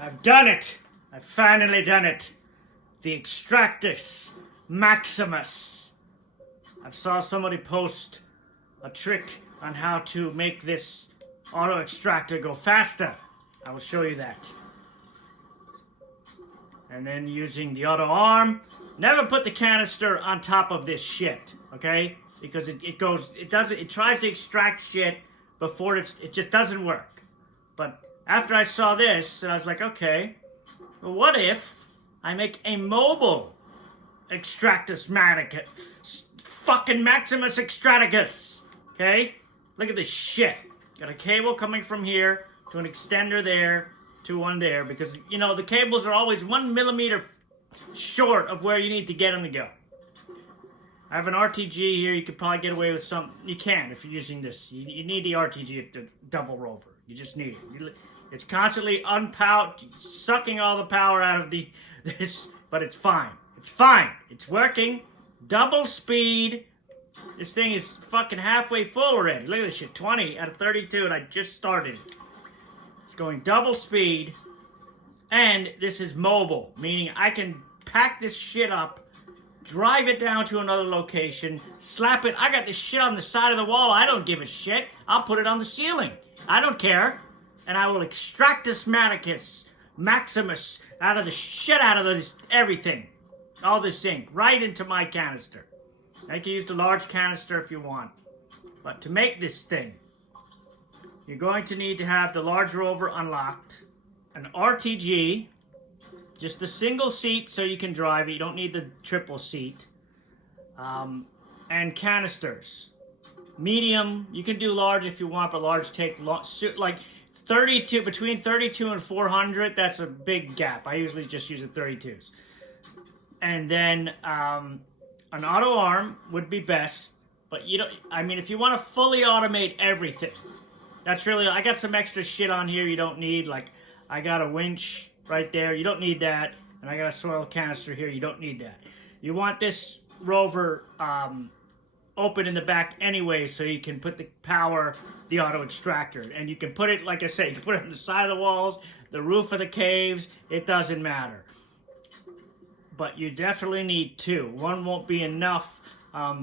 I've done it! I've finally done it! The Extractor Maximus. I saw somebody post a trick on how to make this auto extractor go faster. I will show you that. And then using the auto arm. Never put the canister on top of this shit, okay? Because it tries to extract shit before it just doesn't work. But after I saw this, I was like, okay, well, what if I make a mobile Extractor fucking Maximus Extractus, okay? Look at this shit. Got a cable coming from here to an extender there to one there because, you know, the cables are always 1 millimeter short of where you need to get them to go. I have an RTG here. You could probably get away with some. You can if you're using this. You need the RTG, the double rover. You just need it. It's constantly unpowered, sucking all the power out of this, but it's fine. It's fine. It's working. Double speed. This thing is fucking halfway full already. Look at this shit. 20 out of 32, and I just started it. It's going double speed, and this is mobile, meaning I can pack this shit up, drive it down to another location, slap it. I got this shit on the side of the wall. I don't give a shit. I'll put it on the ceiling. I don't care. And I will extract this Maximus out of the shit out of this everything. All this ink right into my canister. I can use the large canister if you want. But to make this thing, you're going to need to have the large rover unlocked, an RTG, just a single seat so you can drive it. You don't need the triple seat. And canisters. Medium, you can do large if you want, but large take long, like 32, between 32 and 400, that's a big gap. I usually just use the 32s. And then an auto arm would be best, but you don't, I mean, if you want to fully automate everything, that's really, I got some extra shit on here you don't need, like I got a winch right there, you don't need that, and I got a soil canister here, you don't need that. You want this rover open in the back anyway, so you can put the power, the auto extractor, and you can put it, like I said, you can put it on the side of the walls, the roof of the caves, it doesn't matter. But you definitely need two. One won't be enough,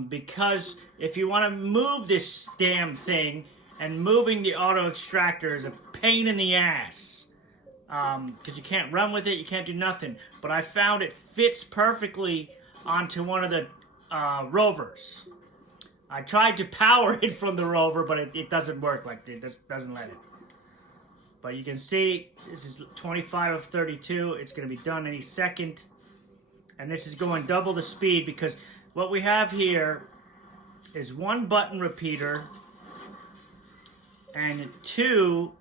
because if you want to move this damn thing, and moving the auto extractor is a pain in the ass, because you can't run with it, you can't do nothing. But I found it fits perfectly onto one of the rovers. I tried to power it from the rover, but it doesn't work like it doesn't let it. But you can see this is 25 of 32. It's going to be done any second. And this is going double the speed because what we have here is one button repeater and two,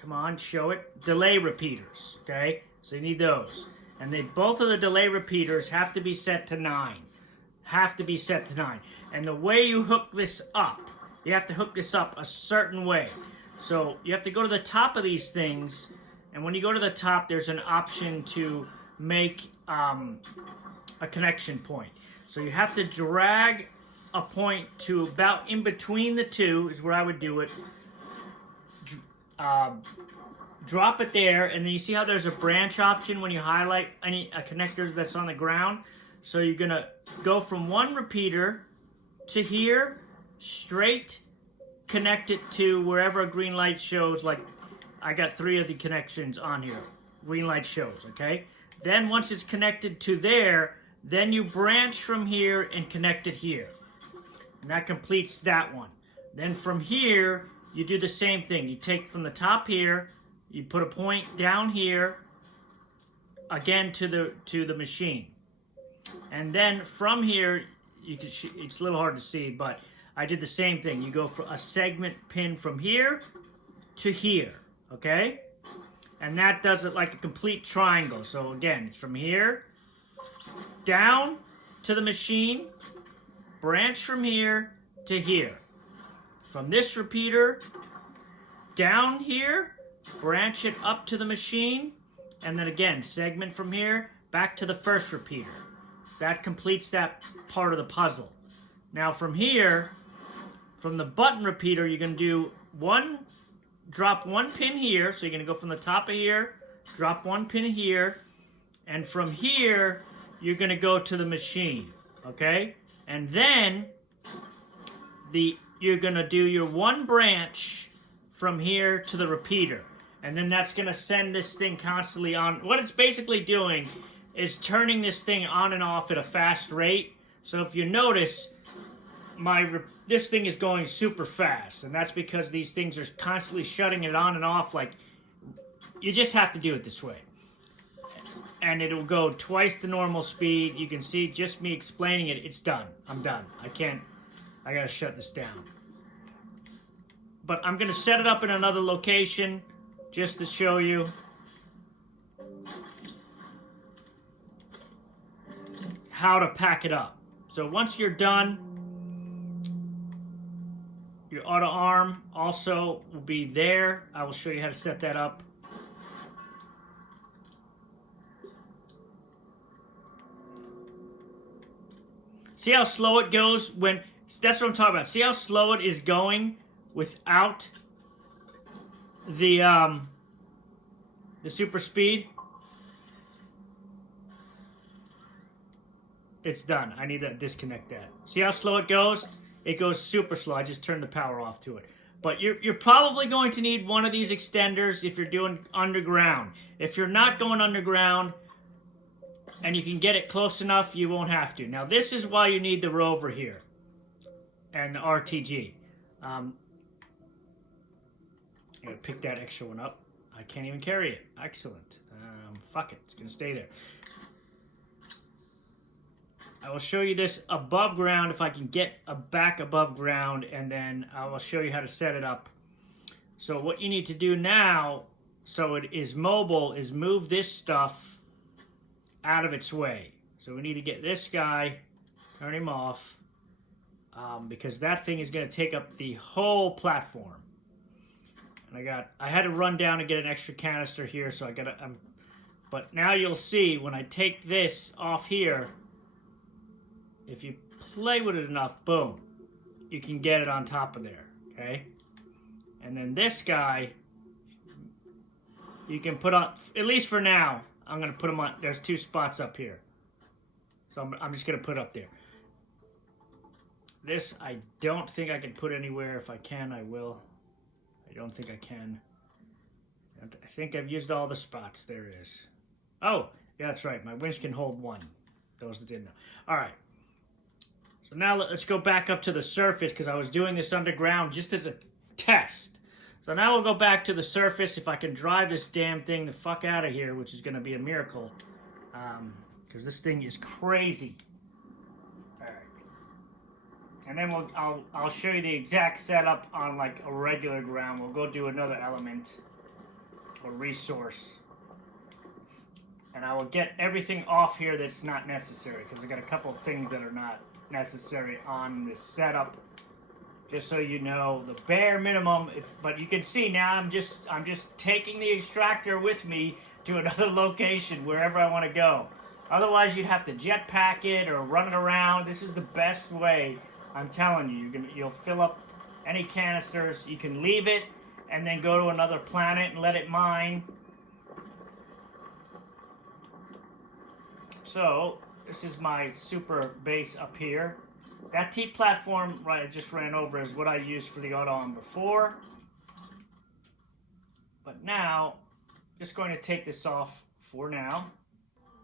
come on, show it, delay repeaters, okay? So you need those. And both of the delay repeaters have to be set to 9. Have to be set to 9. And the way you hook this up, you have to hook this up a certain way. So you have to go to the top of these things, and when you go to the top, there's an option to make a connection point. So you have to drag a point to about in between the two, is where I would do it. Drop it there, and then you see how there's a branch option when you highlight any connectors that's on the ground? So you're going to go from one repeater to here, straight, connect it to wherever a green light shows. Like, I got 3 of the connections on here. Green light shows, okay? Then once it's connected to there, then you branch from here and connect it here. And that completes that one. Then from here, you do the same thing. You take from the top here, you put a point down here, again to the machine. And then from here, it's a little hard to see, but I did the same thing. You go for a segment pin from here to here, okay? And that does it like a complete triangle. So again, it's from here down to the machine, branch from here to here. From this repeater down here, branch it up to the machine, and then again, segment from here back to the first repeater. That completes that part of the puzzle. Now from here, from the button repeater, you're going to do one drop one pin here. So you're going to go from the top of here, drop one pin here, and from here, you're going to go to the machine, okay? And then you're going to do your one branch from here to the repeater. And then that's going to send this thing constantly on. What it's basically doing is turning this thing on and off at a fast rate. So if you notice, this thing is going super fast. And that's because these things are constantly shutting it on and off. Like, you just have to do it this way. And it'll go twice the normal speed. You can see just me explaining it, it's done. I'm done. I gotta shut this down. But I'm gonna set it up in another location just to show you. How to pack it up. So once you're done, your auto arm also will be there. I will show you how to set that up. See how slow it goes when, that's what I'm talking about. See how slow it is going without the super speed? It's done. I need to disconnect that. See how slow it goes? It goes super slow. I just turned the power off to it. But you're probably going to need one of these extenders if you're doing underground. If you're not going underground, and you can get it close enough, you won't have to. Now, this is why you need the rover here and the RTG. I'm going to pick that extra one up. I can't even carry it. Excellent. Fuck it. It's going to stay there. I will show you this above ground if I can get back above ground, and then I will show you how to set it up. So what you need to do now, so it is mobile, is move this stuff out of its way. So we need to get this guy, turn him off, because that thing is going to take up the whole platform. And I had to run down and get an extra canister here, so but now you'll see when I take this off here, if you play with it enough, boom, you can get it on top of there, okay? And then this guy, you can put on, at least for now, I'm going to put them on, there's two spots up here. So I'm just going to put up there. This, I don't think I can put anywhere. If I can, I will. I don't think I can. I think I've used all the spots. There it is. Oh, yeah, that's right. My winch can hold one. Those that didn't know. All right. So now let's go back up to the surface because I was doing this underground just as a test. So now we'll go back to the surface. If I can drive this damn thing the fuck out of here, which is going to be a miracle, because this thing is crazy. All right, and then I'll show you the exact setup on like a regular ground. We'll go do another element or resource, and I will get everything off here that's not necessary because I got a couple of things that are not necessary on this setup. Just so you know, the bare minimum. But you can see now I'm just taking the extractor with me to another location wherever I want to go. Otherwise, you'd have to jetpack it or run it around. This is the best way. I'm telling you, you'll fill up any canisters. You can leave it and then go to another planet and let it mine. So this is my super base up here. That T platform I just ran over is what I used for the auto arm before. But now, just going to take this off for now.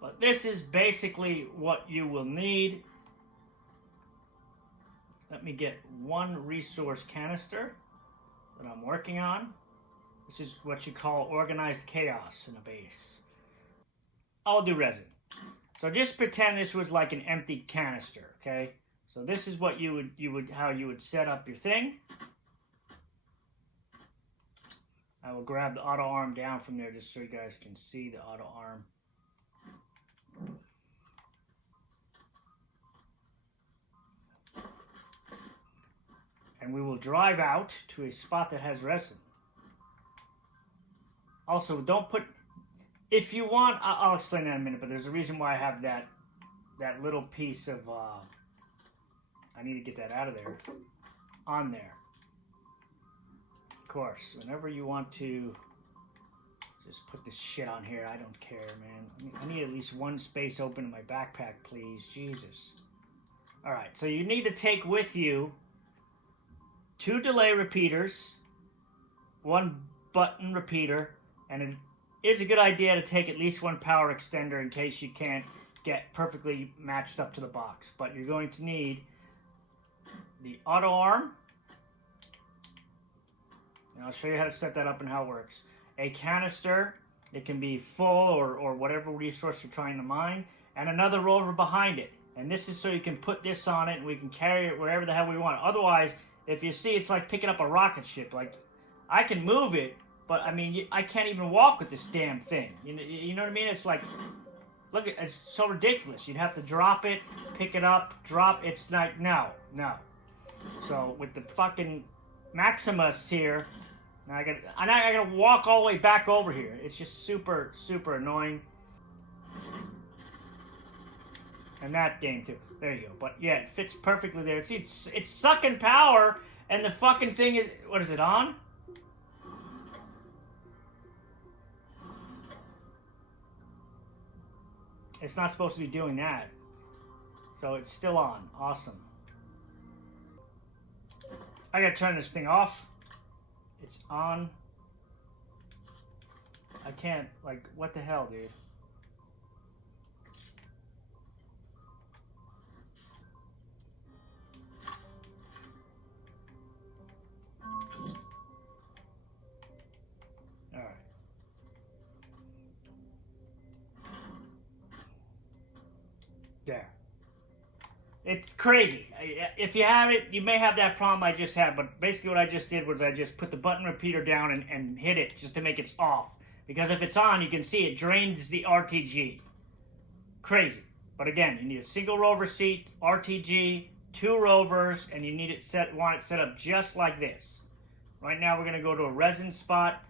But this is basically what you will need. Let me get one resource canister that I'm working on. This is what you call organized chaos in a base. I'll do resin. So just pretend this was like an empty canister, okay? So this is what how you would set up your thing. I will grab the auto arm down from there just so you guys can see the auto arm. And we will drive out to a spot that has resin. Also, don't put, if you want, I'll explain that in a minute, but there's a reason why I have that little piece of, I need to get that out of there, on there. course, whenever you want to just put this shit on here, I don't care, man. I need at least one space open in my backpack, please. Jesus. All right, so you need to take with you 2 delay repeaters, 1 button repeater, and it is a good idea to take at least 1 power extender in case you can't get perfectly matched up to the box. But you're going to need the auto arm, and I'll show you how to set that up and how it works. A canister, it can be full or whatever resource you're trying to mine, and another rover behind it. And this is so you can put this on it and we can carry it wherever the hell we want. Otherwise, if you see, it's like picking up a rocket ship. Like, I can move it, but I mean, I can't even walk with this damn thing. You know what I mean? It's like, look, it's so ridiculous. You'd have to drop it, pick it up, drop. It's like, no. So with the fucking Maximus here, now I gotta walk all the way back over here. It's just super, super annoying. And that game too. There you go. But yeah, it fits perfectly there. See, it's sucking power, and the fucking thing is, what is it on? It's not supposed to be doing that. So it's still on. Awesome. I gotta turn this thing off. It's on. I can't, like, what the hell, dude? There. It's crazy. If you have it, you may have that problem I just had, but basically what I just did was I just put the button repeater down and hit it just to make it off. Because if it's on, you can see it drains the RTG. Crazy. But again, you need a single rover seat, RTG, 2 rovers, and you need it want it set up just like this. Right now we're going to go to a resin spot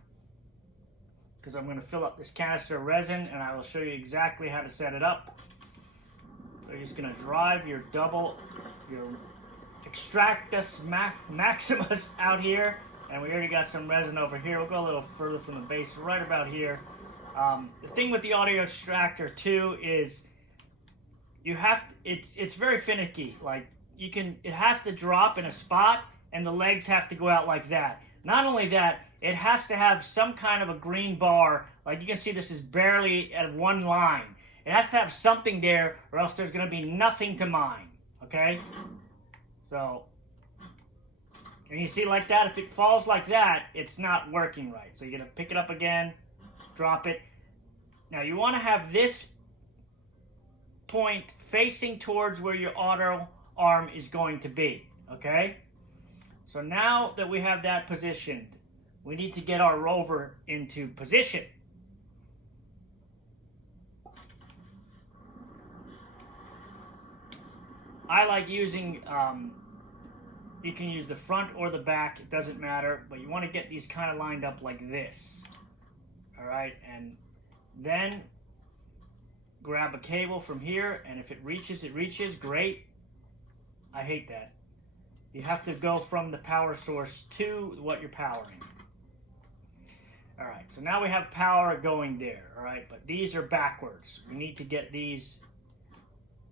because I'm going to fill up this canister of resin, and I will show you exactly how to set it up. So you're just going to drive your Extractor Maximus out here, and we already got some resin over here. We'll go a little further from the base, right about here. The thing with the audio extractor too is you have to, it's very finicky. Like it has to drop in a spot, and the legs have to go out like that. Not only that, it has to have some kind of a green bar. Like you can see, this is barely at one line. It has to have something there, or else there's going to be nothing to mine. Okay? So, and you see like that, if it falls like that, it's not working right. So you're going to pick it up again, drop it. Now you want to have this point facing towards where your auto arm is going to be. Okay? So now that we have that positioned, we need to get our rover into position. I like using, you can use the front or the back, it doesn't matter, but you want to get these kind of lined up like this. Alright, and then grab a cable from here, and if it reaches, great. I hate that. You have to go from the power source to what you're powering. Alright, so now we have power going there, alright, but these are backwards. We need to get these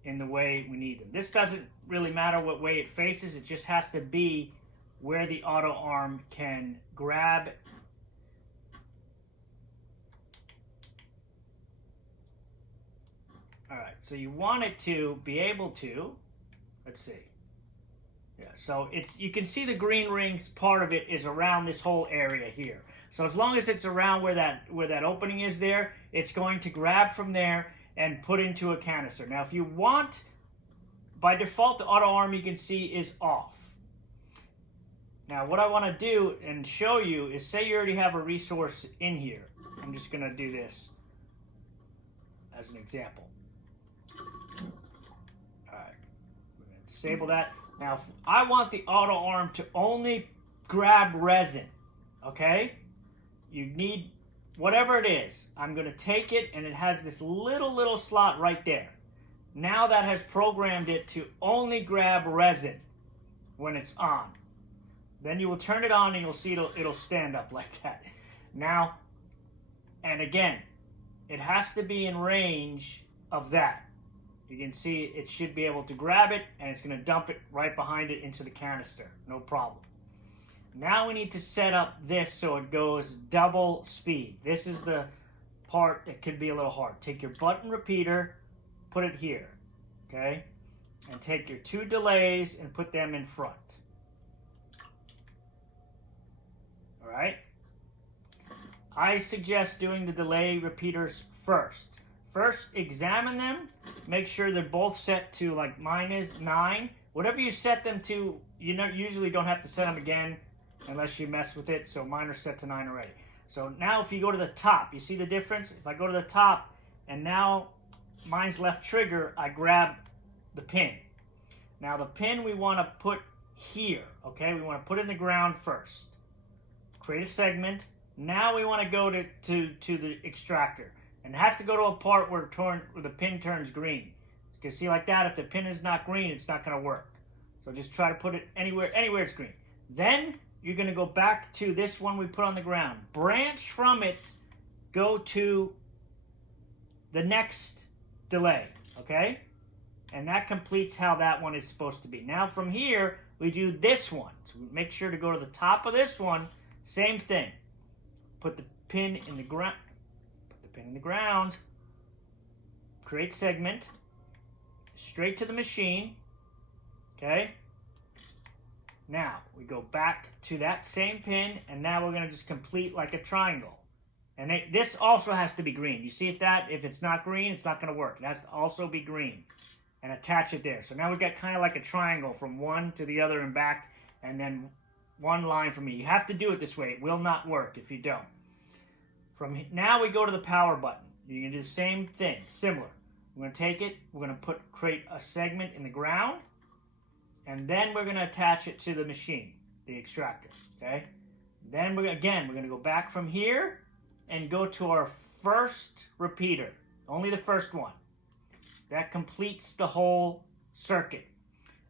in the way we need them. This doesn't really matter what way it faces, it just has to be where the auto arm can grab. Alright, so you want it to be able to, let's see. Yeah, so you can see the green rings, part of it is around this whole area here. So as long as it's around where that opening is there, it's going to grab from there and put into a canister. Now if you want, by default the auto arm you can see is off. Now what I want to do and show you is, say you already have a resource in here. I'm just going to do this as an example. Alright, we're going to disable that. Now if I want the auto arm to only grab resin, okay? You need whatever it is. I'm going to take it, and it has this little slot right there. Now that has programmed it to only grab resin when it's on. Then you will turn it on and you'll see it'll stand up like that. Now, and again, it has to be in range of that. You can see it should be able to grab it, and it's going to dump it right behind it into the canister. No problem. Now we need to set up this so it goes double speed. This is the part that could be a little hard. Take your button repeater, put it here, okay? And take your 2 delays and put them in front. All right? I suggest doing the delay repeaters first. First, examine them. Make sure they're both set to like -9. Whatever you set them to, you usually don't have to set them again unless you mess with it. So mine are set to 9 already. So now if you go to the top, you see the difference? If I go to the top and now mine's left trigger, I grab the pin. Now the pin we want to put here, okay? We want to put it in the ground first. Create a segment. Now we want to go to the extractor. And it has to go to a part where the pin turns green. You can see like that, if the pin is not green, it's not going to work. So just try to put it anywhere it's green. Then you're going to go back to this one we put on the ground. Branch from it, go to the next delay, okay? And that completes how that one is supposed to be. Now from here, we do this one. So make sure to go to the top of this one. Same thing. Put the pin in the ground. Pin in the ground, create segment, straight to the machine, okay? Now, we go back to that same pin, and now we're going to just complete like a triangle. And this also has to be green. You see if it's not green, it's not going to work. It has to also be green. And attach it there. So now we've got kind of like a triangle from one to the other and back, and then one line from me. You have to do it this way. It will not work if you don't. Now we go to the power button. You can do the same thing, similar. We're going to take it, we're going to create a segment in the ground, and then we're going to attach it to the machine, the extractor, okay? Then we're going to go back from here and go to our first repeater, only the first one. That completes the whole circuit.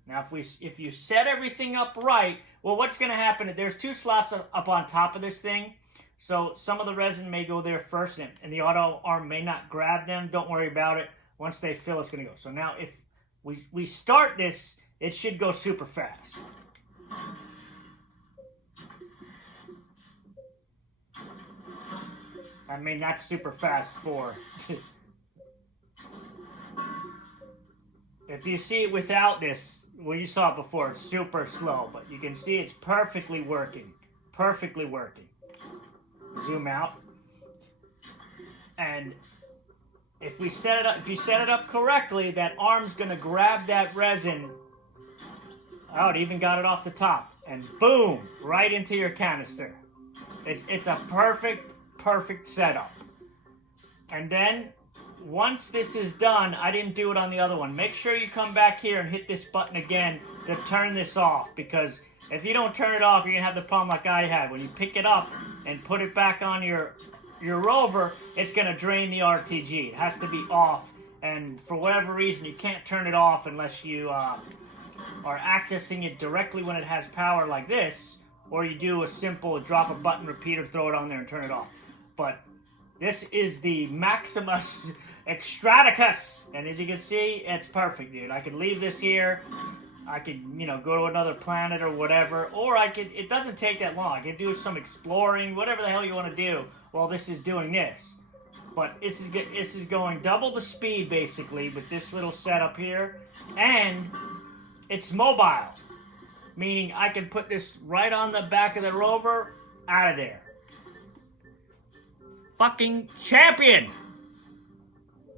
Now if you set everything up right, well, what's going to happen, there's 2 slots up on top of this thing. So some of the resin may go there first, and the auto arm may not grab them. Don't worry about it. Once they fill, it's going to go. So now if we start this, it should go super fast. I mean, that's super fast for... If you see it without this, well, you saw it before, it's super slow. But you can see it's perfectly working. Perfectly working. Zoom out, and if you set it up correctly, that arm's gonna grab that resin. Oh, it even got it off the top, and boom, right into your canister. It's a perfect setup. And then once this is done, I didn't do it on the other one. Make sure you come back here and hit this button again to turn this off, because if you don't turn it off, you're going to have the problem like I had. When you pick it up and put it back on your rover, it's going to drain the RTG. It has to be off, and for whatever reason, you can't turn it off unless you are accessing it directly when it has power like this, or you do a simple drop a button repeater, throw it on there, and turn it off. But this is the Maximus Extractor, and as you can see, it's perfect, dude. I could leave this here. I could, go to another planet or whatever, or it doesn't take that long. I could do some exploring, whatever the hell you want to do while this is doing this. But this is going double the speed, basically, with this little setup here, and it's mobile, meaning I can put this right on the back of the rover, out of there. Fucking champion!